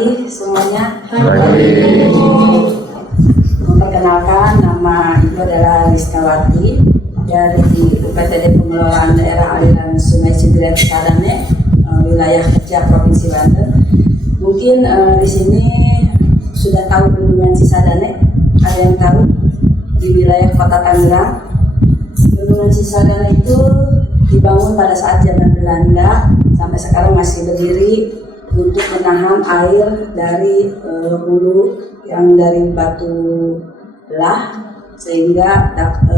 pagi semuanya. Pagi. Memperkenalkan, nama Ibu adalah Rizkawati dari UPTD Pengelolaan Daerah Aliran Sungai Cidrian Cisadane, wilayah kerja Provinsi Banten. Mungkin di sini sudah tahu bendungan Cisadane, ada yang tahu di wilayah Kota Tangerang. Bendungan Cisadane itu dibangun pada saat zaman Belanda, sampai sekarang masih berdiri untuk menahan air dari hulu yang dari batu belah sehingga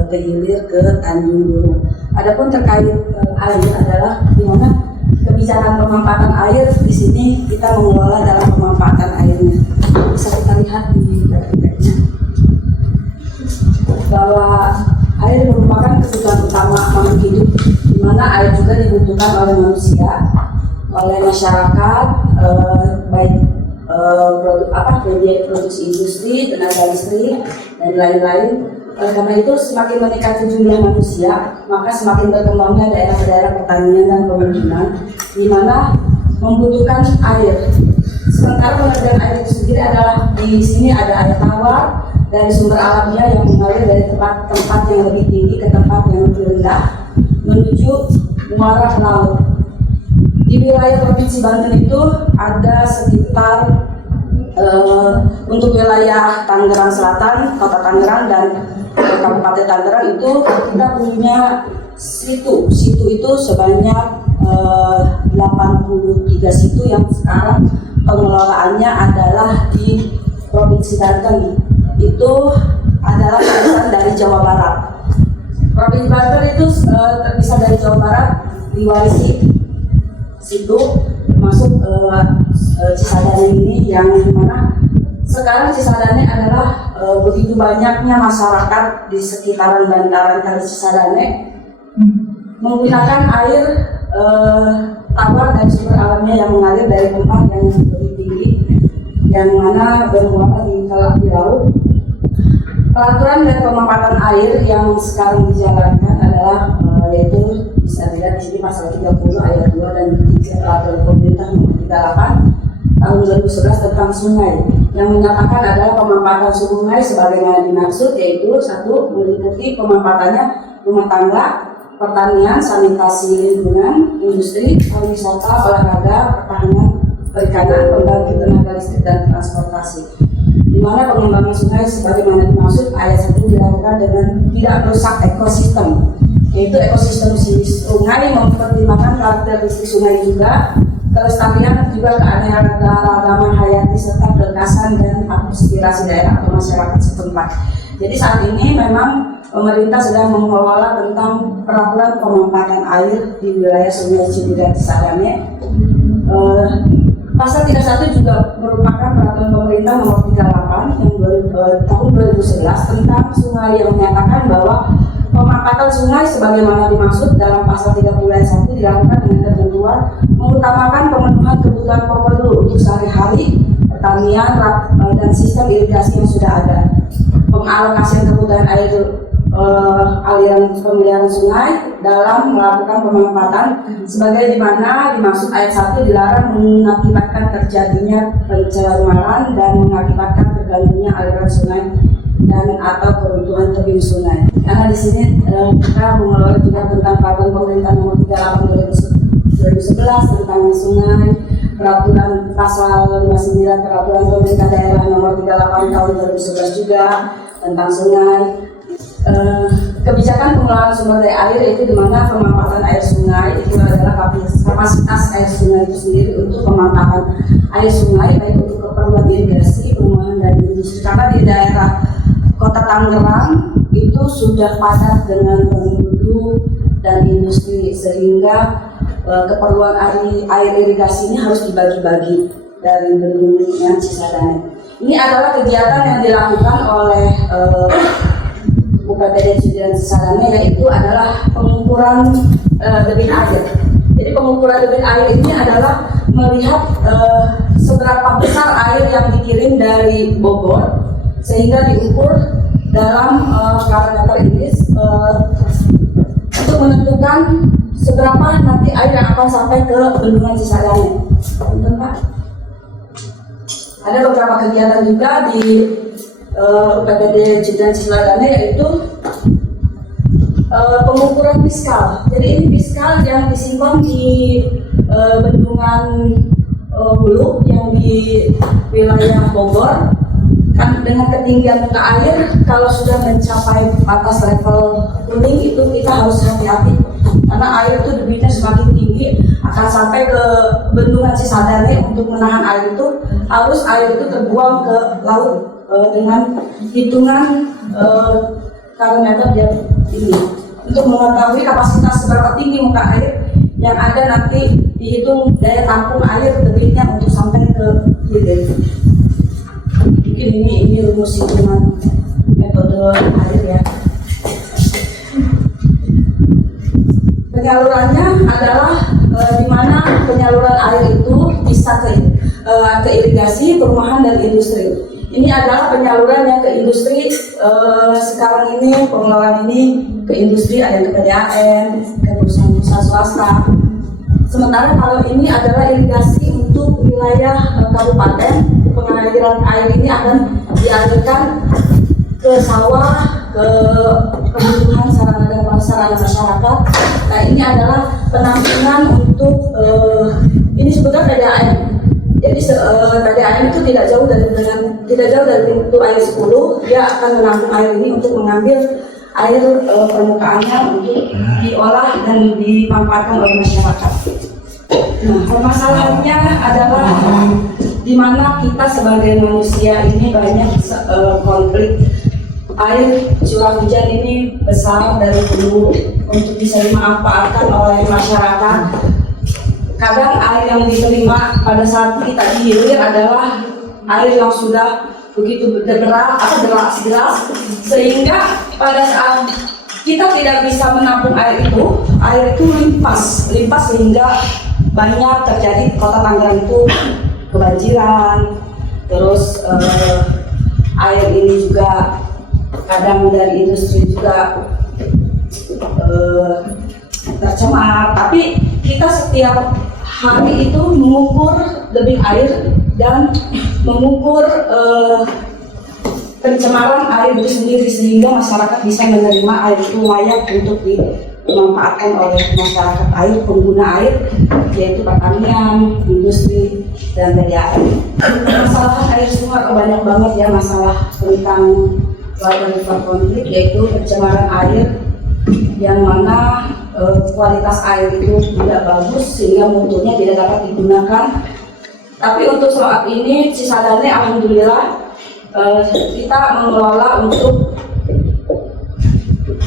kehilir ke Tanjung Burung. Adapun terkait air adalah di mana kebijakan pemampatan air di sini kita mengelola dalam pemampatan airnya. Bisa kita lihat di grafiknya bahwa air merupakan kebutuhan utama makhluk hidup, di mana air juga dibutuhkan oleh manusia, oleh masyarakat, baik produksi industri, tenaga listrik, dan lain-lain. Karena itu semakin meningkatnya jumlah manusia, maka semakin berkembangnya daerah-daerah pertanian dan pemukiman, di mana membutuhkan air. Sementara pengerjaan air itu sendiri adalah di sini ada air tawar dari sumber alamnya yang mengalir dari tempat yang lebih tinggi ke tempat yang lebih rendah menuju muara ke laut. Di wilayah Provinsi Banten itu ada sekitar untuk wilayah Tangerang Selatan, Kota Tangerang dan Kabupaten Tangerang itu kita punya situ itu sebanyak 83 situ yang sekarang pengelolaannya adalah di Provinsi Banten. Itu adalah warisan dari Jawa Barat. Provinsi Banten itu terpisah dari Jawa Barat, diwarisi situ masuk Cisadane ini, yang dimana sekarang Cisadane adalah begitu banyaknya masyarakat di sekitaran bantaran Kali Cisadane menggunakan air tawar dan sumber alamnya yang mengalir dari tempat yang lebih tinggi yang mana bermuara di laut. Peraturan dan pemampatan air yang sekarang dijalankan adalah yaitu bisa dilihat di sini pasal 30 ayat 2 dan 3 peraturan pemerintah nomor 38 tahun 2011 tentang sungai, yang menyatakan adalah pemampatan sungai sebagaimana dimaksud, yaitu satu, meliputi pemampatannya rumah tangga, pertanian, sanitasi lingkungan, industri, pariwisata, olahraga, pertahanan, perikanan, pembangkit tenaga listrik dan transportasi. Di mana pengembangan sungai sebagaimana dimaksud ayat 1 dilakukan dengan tidak merusak ekosistem, yaitu ekosistem sungai mempertimbangkan karakteristik sungai juga, kelestarian juga keanekaragaman hayati serta keberkasan dan aspirasi daerah atau masyarakat setempat. Jadi saat ini memang pemerintah sedang mengelola tentang peraturan pemampatan air di wilayah Sungai Cidrian Cisadane. Pasal 31 juga merupakan peraturan pemerintah nomor 38 yang tahun 2011 tentang sungai, yang menyatakan bahwa pemampatan sungai sebagaimana dimaksud dalam pasal 30 ayat 1 dilakukan dengan ketentuan mengutamakan pemenuhan kebutuhan pokok dulu untuk sehari-hari, pertanian, dan sistem irigasi yang sudah ada. Pengalokasian kebutuhan air aliran pemeliharaan sungai dalam melakukan pemampatan sebagai dimana dimaksud ayat 1 dilarang mengakibatkan terjadinya pencemaran dan mengakibatkan terganggunya aliran sungai dan atau keruntuhan tebing sungai. Karena di sini kita mengelola juga tentang peraturan pemerintah nomor 38 2011 tentang sungai, peraturan pasal 59 peraturan pemerintah daerah nomor 38 tahun 2011 juga tentang sungai. Kebijakan pengelolaan sumber daya air itu di mana pemampatan air sungai itu adalah kapasitas air sungai itu sendiri untuk pemampatan air sungai baik untuk keperluan irigasi, perumahan dan industri. Karena di daerah Kota Tangerang itu sudah padat dengan penduduk dan industri sehingga keperluan air irigasi ini harus dibagi-bagi dari bendungan Cisadane. Ini adalah kegiatan yang dilakukan oleh UPTD Cidrian Cisadane, yaitu adalah pengukuran debit air. Jadi pengukuran debit air ini adalah melihat seberapa besar air yang dikirim dari Bogor sehingga diukur dalam parameter ini untuk menentukan seberapa nanti air yang akan sampai ke bendungan Cisadane. Benar, Pak? Ada beberapa kegiatan juga di UPTD Cijan Cisadane, yaitu pengukuran fiskal. Jadi ini fiskal yang disimpan di bendungan Hulu yang di wilayah Bogor. Kan dengan ketinggian muka air, kalau sudah mencapai batas level kuning itu kita harus hati-hati, karena air itu debitnya semakin tinggi akan sampai ke bendungan Cisadane. Untuk menahan air itu harus air itu terbuang ke laut dengan hitungan km dia ini. Untuk mengetahui kapasitas seberapa tinggi muka air yang ada, nanti dihitung daya tampung air debitnya untuk sampai ke hilir. Mungkin ini rumus hitungan metode air ya. Penyalurannya adalah di mana penyaluran air itu bisa ke irigasi, perumahan, dan industri. Ini adalah penyaluran yang ke industri. Sekarang ini pengelolaan ini ke industri, ada yang ke PDAM, ke perusahaan swasta. Sementara kalau ini adalah irigasi untuk wilayah kabupaten, pengaliran air ini akan dialirkan ke sawah, ke kebutuhan sarana dan prasarana masyarakat. Nah, ini adalah penampingan untuk ini sebutnya PDAM. Jadi PDAM itu tidak jauh dari pintu air 10. Dia akan menampung air ini untuk mengambil air permukaannya untuk diolah dan dimanfaatkan oleh masyarakat. Nah, permasalahannya adalah di mana kita sebagai manusia ini banyak konflik. Air curah hujan ini besar dari hulu untuk bisa dimanfaatkan oleh masyarakat. Kadang air yang diterima pada saat kita dihilir adalah air yang sudah begitu deras, sehingga pada saat kita tidak bisa menampung air itu limpas sehingga banyak terjadi kota Tangerang itu kebanjiran. Terus air ini juga kadang dari industri juga tercemar. Tapi kita setiap hari itu mengukur debit air dan mengukur pencemaran air itu sendiri, sehingga masyarakat bisa menerima air itu layak untuk dimanfaatkan oleh masyarakat air, pengguna air, yaitu pertanian, industri, dan PDAM. Masalah air sungai banyak banget ya, masalah tentang water konflik, yaitu pencemaran air yang mana kualitas air itu tidak bagus sehingga mutunya tidak dapat digunakan. Tapi untuk saat ini Cisadane alhamdulillah kita mengelola untuk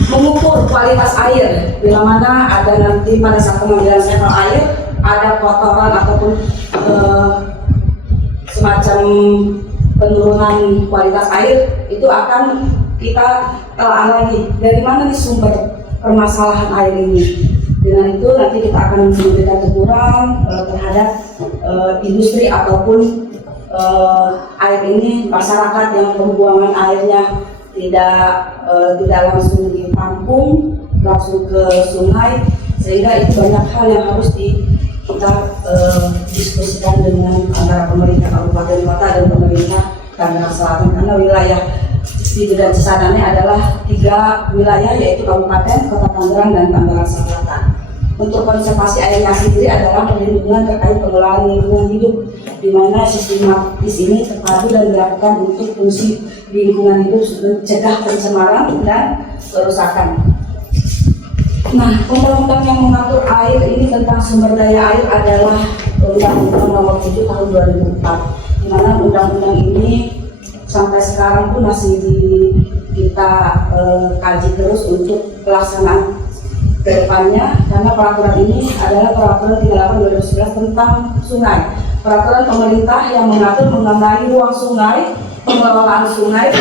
mengukur kualitas air, bila mana ada nanti pada saat pengambilan sampel air ada kotoran ataupun semacam penurunan kualitas air, itu akan kita telah lagi dari mana nih sumber permasalahan air ini. Dengan itu nanti kita akan memberikan teguran terhadap industri ataupun air ini, masyarakat yang pembuangan airnya tidak langsung ditampung langsung ke sungai, sehingga itu banyak hal yang harus kita diskusikan dengan antara pemerintah kabupaten kota dan pemerintah Tangerang Selatan, karena wilayah di Cisadane adalah 3 wilayah, yaitu Kabupaten, Kota Tangerang, dan Tangerang Selatan. Untuk konservasi airnya sendiri adalah perlindungan terkait pengelolaan lingkungan hidup, di mana sistematis ini terpadu dan dilakukan untuk fungsi lingkungan hidup, mencegah pencemaran dan kerusakan. Nah, undang-undang yang mengatur air ini tentang sumber daya air adalah Undang-Undang Nomor 7 Tahun 2004, di mana undang-undang ini sampai sekarang pun masih kita kaji terus untuk pelaksanaan ke depannya, karena peraturan ini adalah peraturan 38/2011 tentang sungai, peraturan pemerintah yang mengatur mengenai ruang sungai, pengelolaan sungai,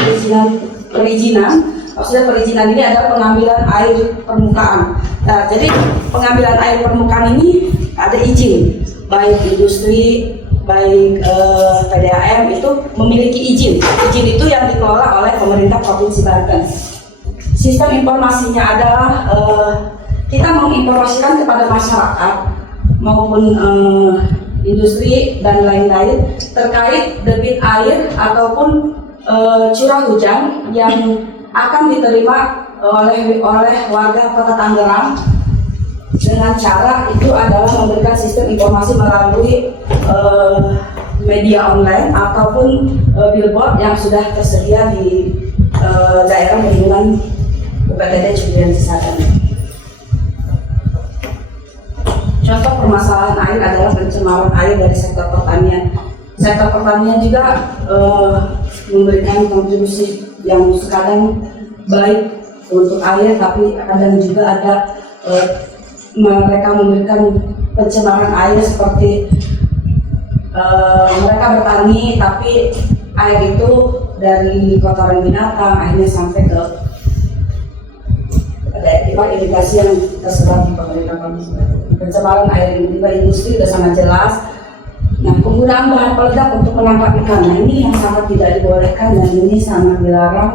perizinan. Maksudnya perizinan ini adalah pengambilan air permukaan. Nah, jadi pengambilan air permukaan ini ada izin, baik industri, baik PDAM itu memiliki izin. Izin itu yang dikelola oleh pemerintah Provinsi Banten. Sistem informasinya adalah kita menginformasikan kepada masyarakat maupun industri dan lain-lain terkait debit air ataupun curah hujan yang akan diterima oleh warga Kota Tangerang dengan cara itu adalah memberikan sistem informasi melalui media online ataupun billboard yang sudah tersedia di daerah lingkungan UPTD Ciburian Cisadane. Contoh permasalahan air adalah pencemaran air dari sektor pertanian. Sektor pertanian juga memberikan kontribusi yang kadang baik untuk air, tapi kadang juga ada mereka memberikan pencemaran air seperti mereka bertani tapi air itu dari kotoran binatang akhirnya sampai ke indikasi yang tersebar di pemerintah kami. Pencemaran air limbah industri sudah sangat jelas. Nah, penggunaan bahan peledak untuk menangkap ikan, nah ini yang sangat tidak dibolehkan dan ini sangat dilarang.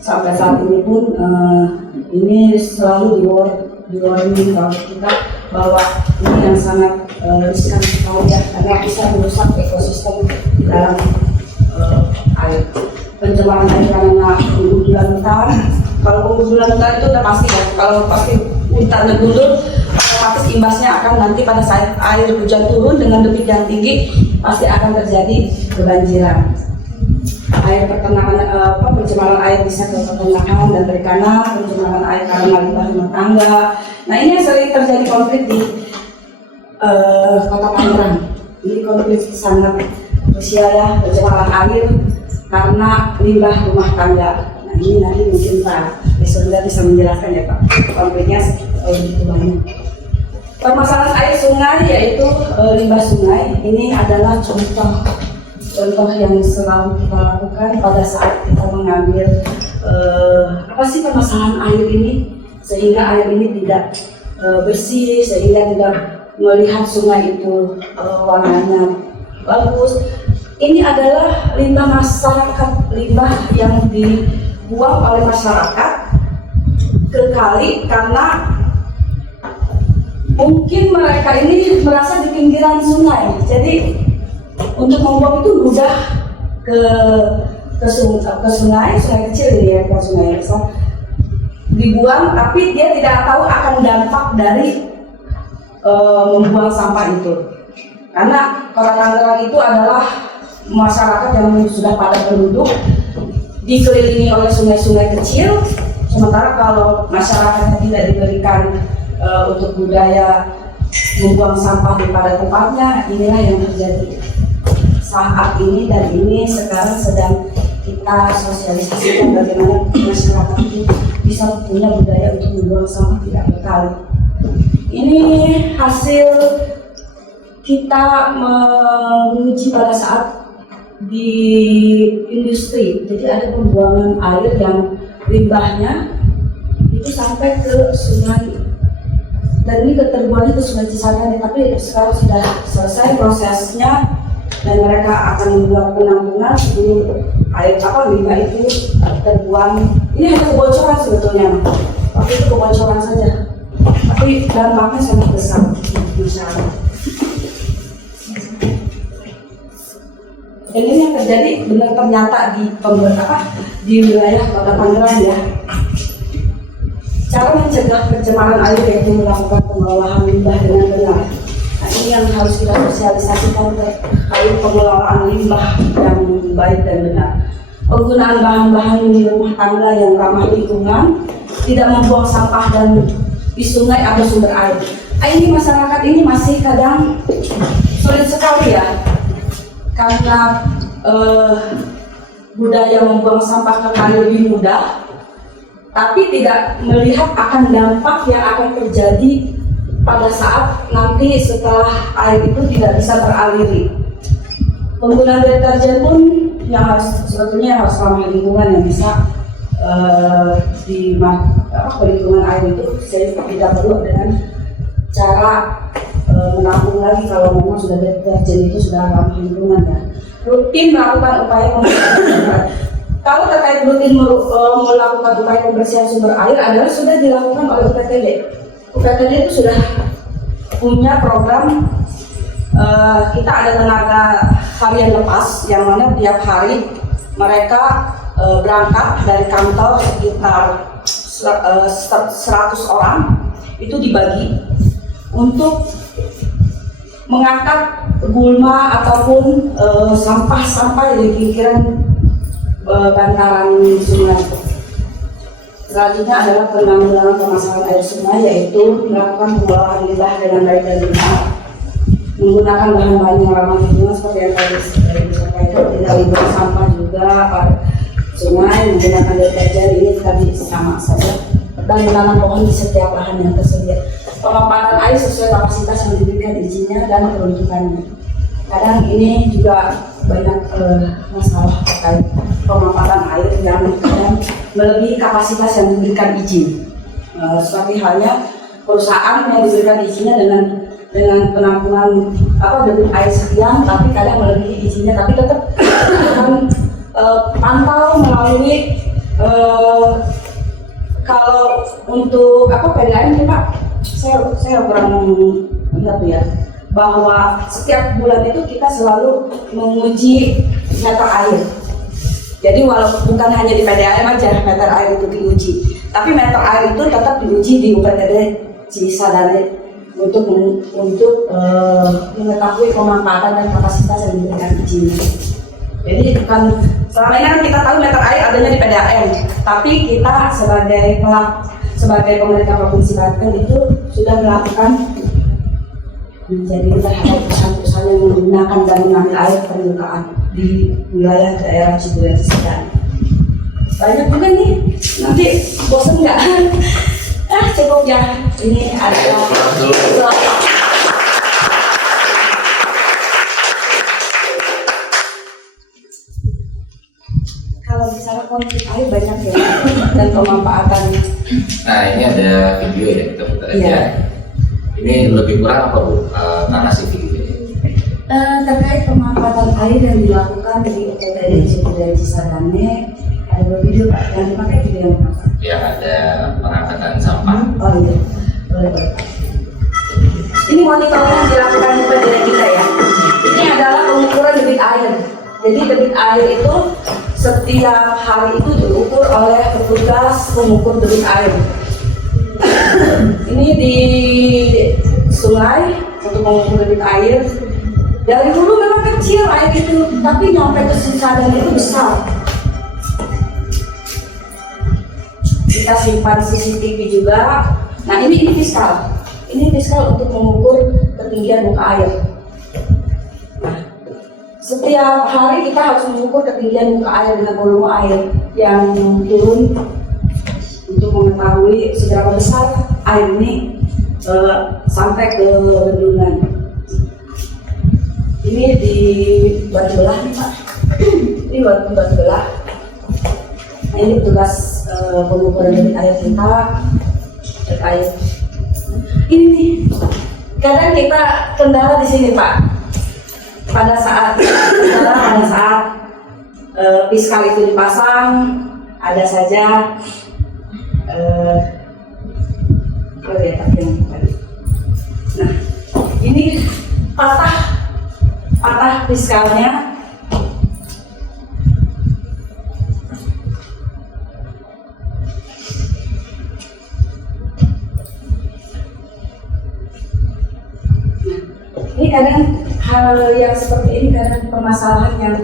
Sampai saat ini pun ini selalu di-warning kalau kita bahwa ini yang sangat riskan sekali ya, karena bisa merusak ekosistem di dalam air. Pencemaran air karena penggundulan hutan. Kalau penggundulan hutan itu udah pasti ya, kalau pasti hutannya gundul, otomatis imbasnya akan nanti pada saat air hujan turun dengan debit yang tinggi pasti akan terjadi kebanjiran. Air peternakan, pencemaran air bisa ke peternakan dan perikanan, pencemaran air karena limbah rumah tangga. Nah ini yang sering terjadi konflik di Kota Tangerang. Ini konflik sangat krusial ya, pencemaran air karena limbah rumah tangga. Nah ini nanti mungkin Pak Risonda bisa menjelaskan ya Pak, konfliknya begitu banyak. Permasalahan air sungai yaitu limbah sungai, ini adalah contoh yang selalu kita lakukan pada saat kita mengambil apa sih permasalahan air ini, sehingga air ini tidak bersih, sehingga tidak melihat sungai itu warnanya bagus. Ini adalah limbah masyarakat, limbah yang dibuang oleh masyarakat ke kali karena mungkin mereka ini merasa di pinggiran sungai, jadi untuk membuang itu mudah ke sungai kecil ini ya, ke sungai besar dibuang, tapi dia tidak tahu akan dampak dari membuang sampah itu. Karena Kota Tangerang itu adalah masyarakat yang sudah padat penduduk, dikelilingi oleh sungai-sungai kecil, sementara kalau masyarakatnya tidak diberikan untuk budaya membuang sampah di pada tempatnya, inilah yang terjadi saat ini, dan ini sekarang sedang kita sosialisasikan bagaimana masyarakat itu bisa punya budaya untuk membuang sampah tidak berkali. Ini hasil kita menguji pada saat di industri, jadi ada pembuangan air yang limbahnya itu sampai ke sungai, dan ini keterbuangan itu Sungai Cisadane, tapi sekarang sudah selesai prosesnya dan mereka akan membuat penampungan sebelum air limbah itu terbuang. Ini hanya kebocoran sebetulnya, tapi itu kebocoran saja, tapi dampaknya sangat besar di masyarakat. Dan ini yang terjadi benar ternyata di wilayah Kota Tangerang ya. Cara mencegah pencemaran air yaitu melakukan pengelolaan limbah dengan benar. Nah ini yang harus kita sosialisasikan terkait pengelolaan limbah yang baik dan benar. Penggunaan bahan-bahan di rumah tangga yang ramah lingkungan, tidak membuang sampah dan di sungai atau sumber air. Ini masyarakat ini masih kadang sulit sekali ya, karena budaya membuang sampah ke kali lebih mudah, tapi tidak melihat akan dampak yang akan terjadi pada saat nanti setelah air itu tidak bisa teraliri. Penggunaan deterjen pun yang sebetulnya harus ramah lingkungan, yang bisa di lingkungan air itu saya tidak perlu dengan cara menampung lagi kalau memang sudah deterjen itu sudah ramah lingkungan ya. Rutin melakukan upaya pembersihan. Kalau terkait rutin melakukan upaya pembersihan sumber air adalah sudah dilakukan oleh UPTD. UPTD itu sudah punya program kita ada tenaga harian lepas yang mana tiap hari mereka berangkat dari kantor sekitar 100 orang, itu dibagi untuk mengangkat gulma ataupun sampah-sampah di pinggiran bantaran sungai. Selanjutnya adalah penanggulangan permasalahan air sungai, yaitu melakukan pengolahan limbah dengan baik dan benar, menggunakan bahan-bahan yang ramah lingkungan seperti yang tadi disampaikan, tidak limbah sampah juga sungai, menggunakan deterjen, ini tadi sama saja, dan menanam pohon di setiap lahan yang tersedia. Pemanfaatan air sesuai kapasitas yang diberikan izinnya dan peruntukannya. Kadang ini juga banyak masalah terkait pemanfaatan air yang kadang melebihi kapasitas yang diberikan izin. Seperti halnya perusahaan yang diberikan izinnya dengan penampungan debit air sekian, tapi kadang melebihi izinnya, tapi tetap akan pantau melalui kalau untuk PDAM nih Pak, saya kurang lihat ya, bahwa setiap bulan itu kita selalu menguji meter air. Jadi walaupun bukan hanya di PDAM aja meter air itu diuji, tapi meter air itu tetap diuji di UPTD Cisadane untuk mengetahui pemanfaatan dan kapasitas yang diberikan izinnya. Jadi bukan selama ini kan kita tahu meter air adanya di PDAM, tapi kita sebagai pemerintah Provinsi Banten itu sudah melakukan menjadi terhadap perusahaan-perusahaan yang menggunakan dan mengambil air permukaan di wilayah daerah Cibulan Cisadane. Banyak juga nih, nanti bosan nggak? Cukup ya. Ini adalah kalau bicara konflik air banyak ya, dan pemanfaatannya. Nah ini ada video ya, kita putar aja. Iya. Ini lebih kurang apa Bu, narasi video ini? Terkait pemanfaatan air yang dilakukan di UPTD Cibulan Cisadane, ada dua video Pak, yang dipakai video yang apa? Yang ada pengangkatan sampah. Oh iya, boleh. Ini monitoring yang dilakukan di UPTD kita ya. Ini adalah pengukuran debit air. Jadi debit air itu setiap hari itu diukur oleh petugas pengukur debit air. Ini di sungai untuk mengukur debit air. Dari dulu memang kecil air itu, tapi nyampe ke Cisadane itu besar. Kita simpan CCTV juga. Nah ini fiskal. Ini fiskal untuk mengukur ketinggian muka air. Nah, setiap hari kita harus mengukur ketinggian muka air dengan volume air yang turun untuk mengetahui seberapa besar air ini sampai ke bendungan. Ini di Batu Belah nih Pak. Ini Batu Belah. Nah, ini petugas pengukuran debit air kita terkait. Ini nih, kadang kita kendala di sini Pak. Pada saat fiskal itu dipasang, ada saja nah ini patah fiskalnya. Ini kadang hal yang seperti ini, kadang permasalahan yang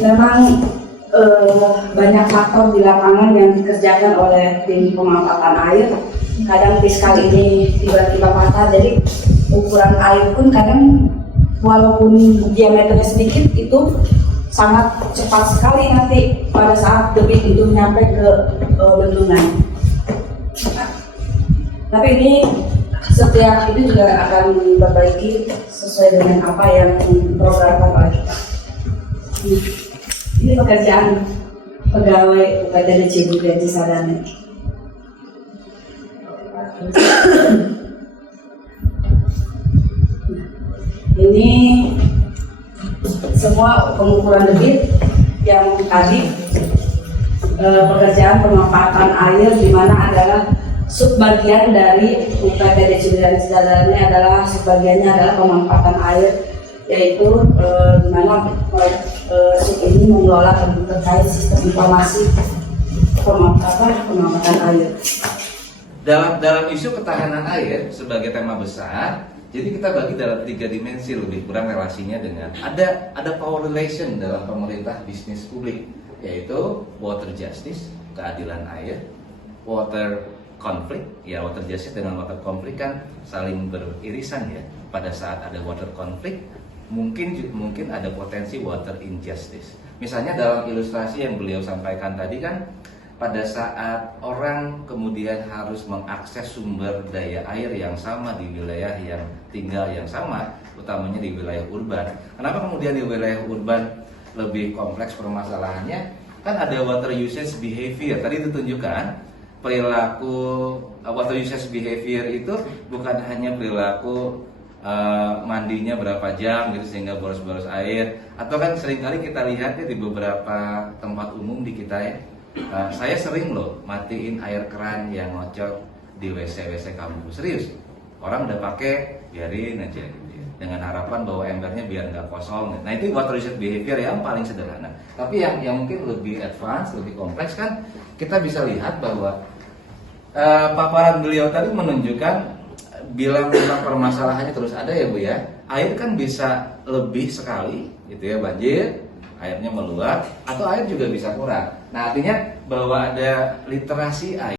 memang banyak faktor di lapangan yang dikerjakan oleh tim pemanfaatan air. Kadang fiskal ini tiba-tiba patah, jadi ukuran air pun kadang walaupun diameternya sedikit itu sangat cepat sekali nanti pada saat debit itu nyampe ke bendungan. Tapi ini setiap itu juga akan diperbaiki sesuai dengan apa yang diprogramkan oleh kita. Ini pekerjaan pegawai UPTD Cibulan Cisadane. Ini semua pengukuran debit yang tadi pekerjaan pemanfaatan air, di mana adalah subbagian dari UPTD Cibulan Cisadane adalah subbagiannya adalah pemanfaatan air yaitu di mana SIP ini mengelola terkait sistem informasi pengamatan air. Dalam isu ketahanan air sebagai tema besar, jadi kita bagi dalam 3 dimensi lebih kurang relasinya dengan ada power relation dalam pemerintah bisnis publik, yaitu water justice, keadilan air, water conflict, ya water justice dengan water conflict kan saling beririsan ya. Pada saat ada water conflict, mungkin ada potensi water injustice. Misalnya dalam ilustrasi yang beliau sampaikan tadi kan, pada saat orang kemudian harus mengakses sumber daya air yang sama di wilayah yang tinggal yang sama, utamanya di wilayah urban. Kenapa kemudian di wilayah urban lebih kompleks permasalahannya? Kan ada water usage behavior. Tadi ditunjukkan perilaku water usage behavior itu bukan hanya perilaku mandinya berapa jam gitu sehingga boros-boros air, atau kan seringkali kita lihatnya di beberapa tempat umum di kita ya. Saya sering loh matiin air keran yang ngocok di WC kampus, serius. Orang udah pakai, biarin aja gitu ya, dengan harapan bahwa embernya biar nggak kosong. Nah itu water usage behavior yang paling sederhana. Tapi yang mungkin lebih advance, lebih kompleks kan, kita bisa lihat bahwa paparan beliau tadi menunjukkan bilang permasalahannya terus ada ya Bu ya. Air kan bisa lebih sekali gitu ya, banjir, airnya meluap, atau air juga bisa kurang. Nah artinya bahwa ada literasi air